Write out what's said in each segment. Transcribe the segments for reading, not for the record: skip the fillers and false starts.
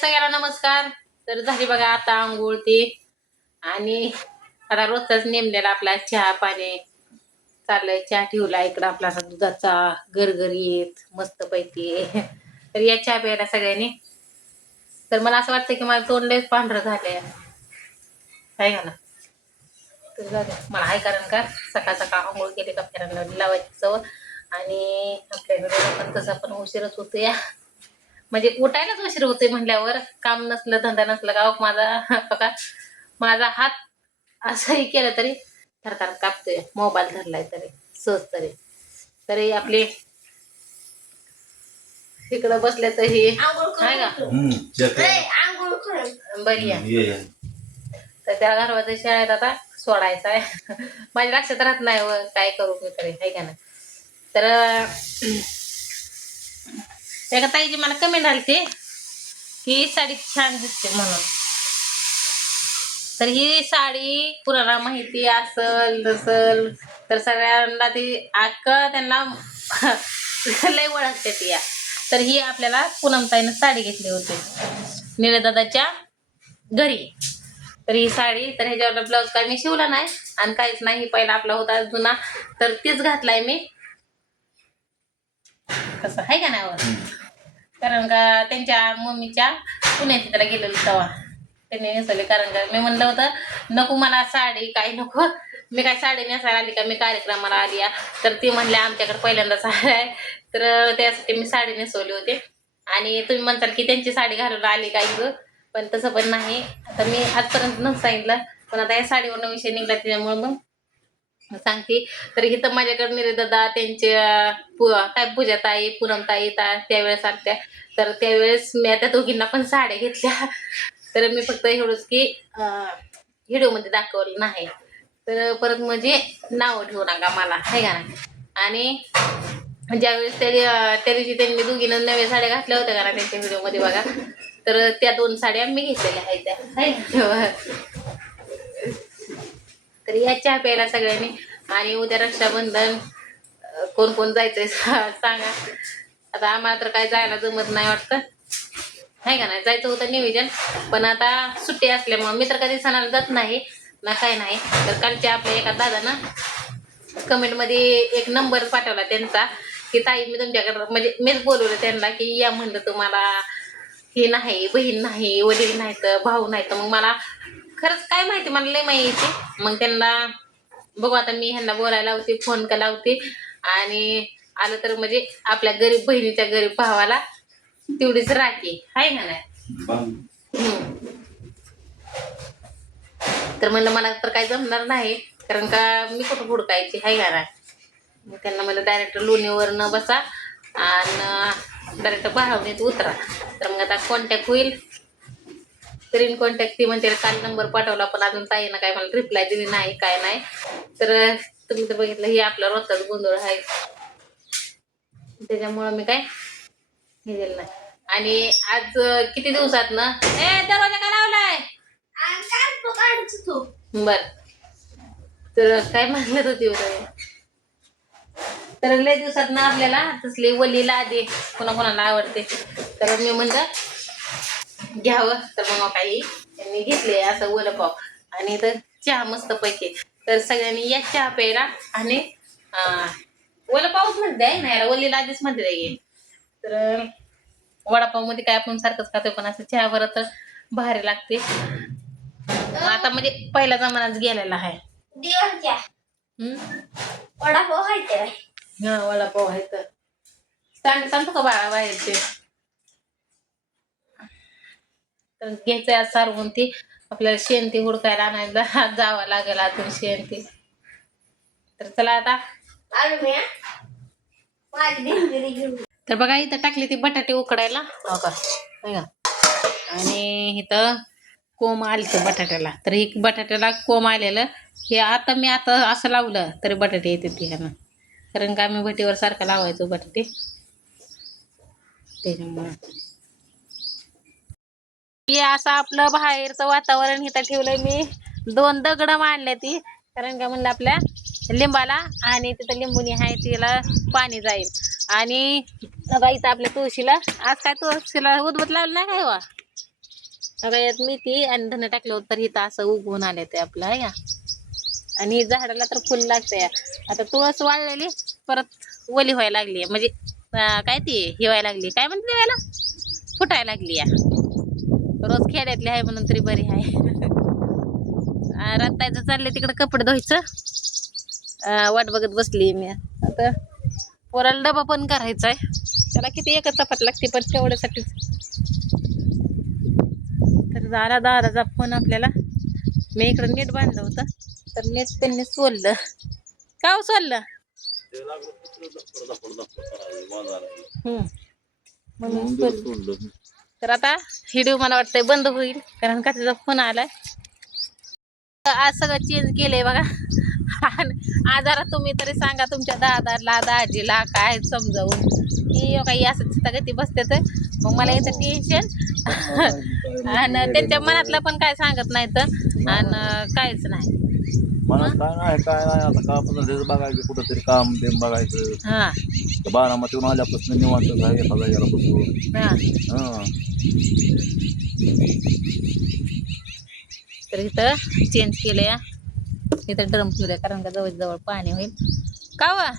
सगळ्यांना नमस्कार. तर झाली बघा आता आंघोळ ती आणि आता रोजचाच नेमलेला आपला चहा पाणी चाललंय. चहा ठेवला इकडं आपला असा दुधाचा गरगरीत मस्त पैकी. तर या चहा प्यायला सगळ्यांनी. तर मला असं वाटतं की माझं तोंड लयच पांढरं झालंय आहे का ना. तर जाऊ दे. मला आहे कारण का सकाळ सकाळ आंघोळ केली का फेरायला लावायची सवय आणि आपल्याकडे पण तसा पण उशीरच होतो या. म्हणजे उठायलाच उशीर होते म्हणल्यावर काम नसलं धंदा नसलं का माझा बघा माझा हात असंही केलं तरी थरथर कापतोय. मोबाईल धरलाय तरी सहज तरी आपले इकडं बसले तर हे आहे का बरी आहे. तर त्या घरवाच्या शाळेत आता सोडायचं आहे. माझ्या लक्षात राहत नाही व काय करू मी तरी आहे का ना. तर एका ताईची मला कमेंट आली ते की साडी छान दिसते म्हणून. तर ही साडी कुणाला माहिती असल नसल तर सगळ्यांना ती त्यांना लय ओळखते ती या. तर ही आपल्याला पूनमताईनं साडी घेतली होती निळदादाच्या घरी. तर ही साडी तर ह्याच्यावर ब्लाऊज काय मी शिवला नाही आणि काहीच नाही. पहिला आपला होता जुना तर तीच घातलाय मी. कसं आहे का नाही कारण का त्यांच्या मम्मीच्या पुण्यात त्याला गेलेलं तेव्हा त्यांनी नेसवले. कारण का मी म्हणलं होतं नको मला साडी काही नको, मी काय साडी नेसायला आली का मी कार्यक्रमाला आली या. तर ती म्हणले आमच्याकडे पहिल्यांदा साडी आहे. तर त्यासाठी मी साडी नेसवली होती. आणि तुम्ही म्हणताल की त्यांची साडी घालून आली का इथं, पण तसं पण नाही. आता मी आजपर्यंत नसं सांगितलं पण आता या साडीवरनं विषय निघला त्याच्यामुळे मग सांगते. तर इथं माझ्याकडे निरे दादा त्यांच्या काय पूजाताई पूनमताई त्यावेळेस आलत्या. तर त्यावेळेस मी आता दोघींना पण साड्या घेतल्या. तर मी फक्त एवढंच की व्हिडिओमध्ये दाखवलं नाही. तर परत म्हणजे नाव ठेवू नका मला आहे का नाही. आणि ज्यावेळेस त्या दिवशी त्यांनी दोघीनं नव्या साड्या घातल्या होत्या का ना त्यांच्या व्हिडिओमध्ये बघा. तर त्या 2 साड्या मी घेतलेल्या आहेत त्या. तर या चहा प्यायला सगळ्यांनी. आणि उद्या रक्षाबंधन कोण कोण जायचंय सांगा. आता आम्हाला तर काय जायला जमत नाही वाटतं आहे का नाही. जायचं होतं नियोजन पण आता सुट्टी असल्यामुळं मी तर कधी सणाला जात नाही ना काय नाही. तर कालच्या आपल्या एका दादानं कमेंटमध्ये एक नंबर पाठवला त्यांचा की ताई मी तुमच्याकडं म्हणजे मीच बोलवलं त्यांना की या म्हणलं तुम्हाला हे नाही बहीण नाही वडील नाही तर भाऊ नाही तर मग मला खरंच काय माहिती मला लय माहिती. मग त्यांना बघू आता मी ह्यांना बोलायला लावते फोन का लावते आणि आलं तर म्हणजे आपल्या गरीब बहिणीच्या गरीब भावाला तेवढीच राखी आहे का नाही. तर म्हणलं मला तर काय जमणार नाही कारण का मी कुठं हुडकायची आहे का नाही. मग त्यांना म्हणलं डायरेक्ट लोणीवर न बसा आणि डायरेक्ट भावनेत उतरा. तर मग आता कॉन्टॅक्ट होईल तरी कॉन्टॅक्ट ती म्हणते काल नंबर पाठवला पण अजून ताईनं काय मला रिप्लाय दिली नाही काय नाही. तर तुम्ही तर बघितलं हे आपला रोजचाच गोंधळ आहे त्याच्यामुळं मी काय हे दिलं नाही. आणि आज किती दिवसात ना दरवाजा का लावलाय बर. तर काय म्हणत होती तर लय दिवसात ना आपल्याला तसली वलीला आधी कोणाकोणाला आवडते. तर मी म्हणलं घ्यावं तर मग काही त्यांनी घेतले असं वलपाव आणि तर चहा मस्त पैकी. तर सगळ्यांनी या चहा प्यायला आणि वलपावच म्हणते आहे ना याला वलीला आधीच म्हणते आहे. तर वडापाव मध्ये काय आपण सारखंच खातोय पण असं चहा बरं तर भारी लागते. आता म्हणजे पहिला जमानाच गेलेला आहे. वडापाव आहे हा वडापाव आहे तर सांगतो का बाळा बाहेरचे. तर घ्यायचंय आज सारवून ती आपल्याला शेण ती हुडकायला आणायला जावं लागेल अजून शेण ती. तर चला आता तर बघा इथं टाकली ती बटाटे उकडायला हो का. आणि इथं कोंब आलं बटाट्याला. तर ही बटाट्याला कोंब आलेलं हे आता मी आता असं लावलं तरी बटाटे येते ती ह्यानं कारण का आम्ही भटीवर सारखं लावायचो बटाटे त्याच्यामुळं. हे असं आपलं बाहेरचं वातावरण इथं ठेवलंय मी. 2 दगड मांडले ती कारण का म्हणलं आपल्या लिंबाला आणि तिथं लिंबुनी आहे तिला पाणी जाईल. आणि बघा इथं आपल्या तुळशीला आज काय तुळशीला उदबत लावलं नाही काय वा आता यात मेथी आणि धने टाकल्यावर तर इथं असं उगवून आले ते आपलं आहे का. आणि झाडाला तर फुल लागतंय. आता तुळस वाळलेली परत वली व्हायला लागली म्हणजे काय ती ही व्हायला लागली काय म्हणते याला फुटायला लागली या. रोज खेड्यातली आहे म्हणून तरी बरी आहे. रत्तायचं चाललंय तिकडे कपडे धुवायचं. वाट बघत बसली मी आता. पोराला डबा पण करायचा आहे. त्याला किती एकच चपात लागते पण तेवढ्यासाठीच. तर झाला दादाचा फोन आपल्याला. मी इकडं नेट बांधलं होतं तर नेट त्यांनी सोडलं. का हो सोडलं? म्हणून सोडलं. तर आता व्हिडिओ मला वाटतंय बंद होईल कारण का त्याचा फोन आलाय. आज सगळं चेंज केलंय बघा. आज जरा तुम्ही तरी सांगा तुमच्या दादाला दाजीला काय समजावून की काही असं चित्तागती बसते. मग मला येतं टेन्शन आणि त्यांच्या मनातलं पण काय सांगत नाही तर आणि काहीच नाही मनात काय नाही आता कामाचं त्याचं बघायचं कुठंतरी काम ते बघायचं. हा बारामतीहून आल्यापासून निवांत एका जागेला बसून. हा तर इथं चेंज केलंय. इथं ड्रम ठेवलंय कारण का जवळ पाणी होईल का वा.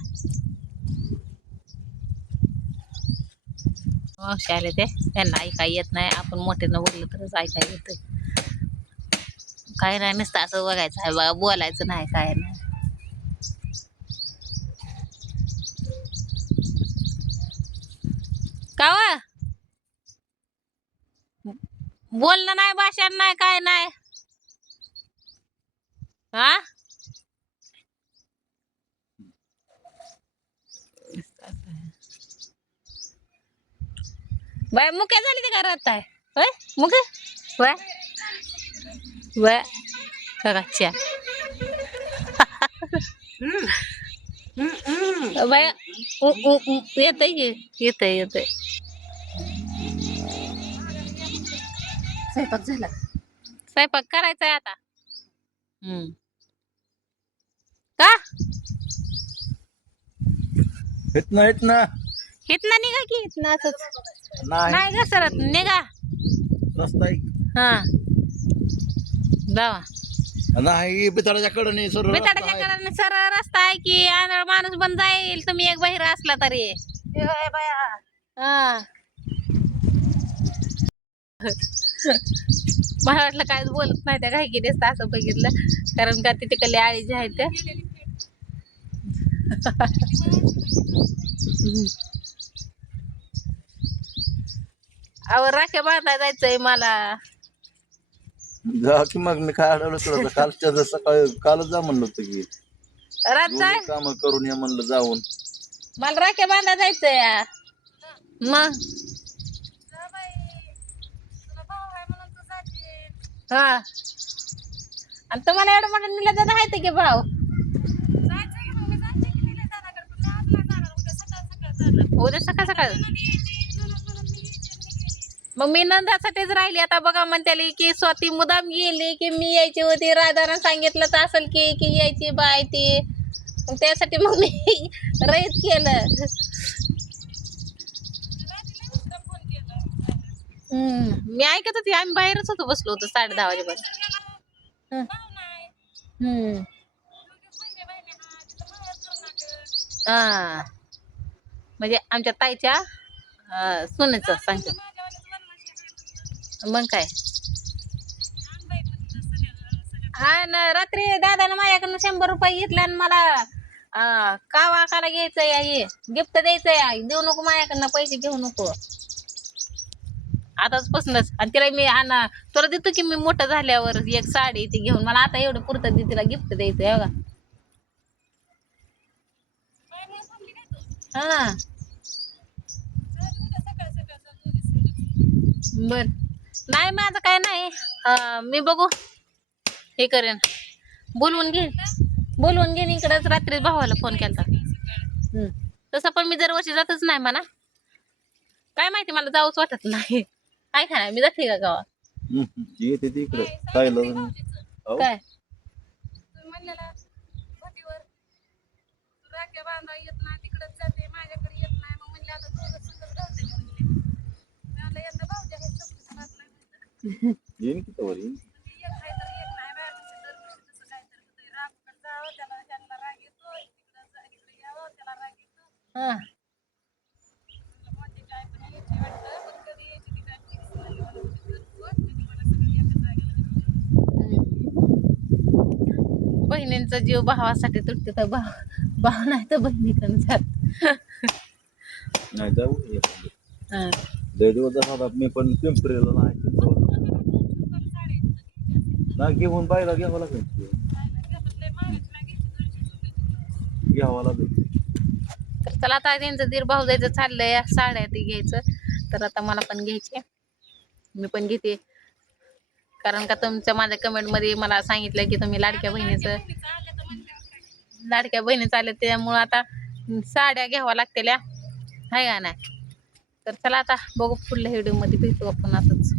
मावशी आले ते त्यांना ऐकाय येत नाही. आपण मोठ्यानं बोललं तरच ऐकाय येतंय. काय नाही नुसतं असं बघायचं आहे बघा बोलायचं नाही काय नाही. का वा बोलणं नाही भाषण नाही काय नाही. हा बाय मुक्या झाली ते घरात आहे होय मुके वय वय अच्छा बाय येतय येतय येतय. स्वयंपाक झाला. स्वयंपाक करायचाय आता. का हितनं निघा की हितनं असंच नाही ग सरत निघा रस्ता हा जावा नाही बिताडाच्या कडे बिताडाच्या कडे सरळ रस्ता आहे की आंधळ माणूस पण जाईल तुम्ही एक बाहेर असला तरी. हा मला वाटलं कायच बोलत नाही त्या काही की दिसत असं बघितलं कारण का तिथे कले आळी जे आहेत त्या. अहो राख्या बांधाय जायचंय मला. जा की मग मी काय अडवलं तुला कालच्या सकाळी कालच जा म्हणलं होतं की रात काम करून या म्हणलं जाऊन. मला राख्या बांधाय जायचंय मग. हा आणि तुम्हाला एवढं मोठं निला दादा आहे की भाऊ. उद्या सकाळ सकाळ मग मी नंदासाठीच राहिली आता बघा म्हणते की स्वाती मुदाम गेली की मी यायची होती. राधानं सांगितलं तर असेल की यायची बाय ती त्यासाठी मग मी रहित केलं. मी ऐकत होती आम्ही बाहेरच होतो बसलो होतो 10:30 वाजेपर्यंत. हा म्हणजे आमच्या ताईच्या सुनेचं सांगते. मग काय हा ना रात्री दादानं माझ्याकडनं 100 रुपये घेतले आणि मला का वाकाला घ्यायचंय हे गिफ्ट द्यायचंय देऊ नको माझ्याकडनं पैसे घेऊ नको आताच पासूनच. आणि तिला मी तुला देतो की मी मोठं झाल्यावर एक साडी ती घेऊन मला आता एवढं पुरतं दे तिला गिफ्ट द्यायचंय बघा. हा बर नाही माझं काय नाही. मी बघू हे करेन बोलवून घेईन इकडंच. रात्री भावाला फोन केला तसं पण मी दरवर्षी जातच नाही म्हणा. काय माहिती मला जाऊच वाटत नाही. काय खाणार मी जाते का गावात येते तिकडे काय काय राख्या बांधा येत नाही तिकडच जाते माझ्याकडे येत नाही मग म्हणले आता दोघं संगच घालते मी म्हणले. येईन की तवर येईन. म्हणजे एक आहे तर एक नाही बाय म्हणजे दरवर्षी तसं काहीतरी होतंय. राघवकडे जावं त्याला त्यांना राग येतो, इकडे यावं त्याला राग येतो. हा म्हणलं मोठ्याची आई पण यायची वाटतं, पण कधी यायची ती काय फिक्स नाही. मला म्हणते दररोज तिने मला सगळी एका जागेला घेतलं. बहिणींचा जीव भावासाठी तुटते तर भाव नाही तर बहिणीकडे जात. नाही जाऊ एखादं. लय दिवस झाला होता मी पण पिंपरीला नाही चिंचवडला. नाही घेऊन बायला घ्यावं लागेल की. घ्यावं लागेल. तर चला आता त्यांचं दीर भाऊ जायचं चाललंय साड्या ते घ्यायचं. तर आता मला पण घ्यायचे, मी पण घेते. कारण का तुमच्या माझ्या कमेंटमध्ये मला सांगितलं की तुम्ही लाडक्या बहिणीचं आले, त्यामुळं आता साड्या घ्याव्या लागतेल्या हाय का नाही. तर चला आता बघू पुढल्या व्हिडिओमध्ये भेटू आपण असंच.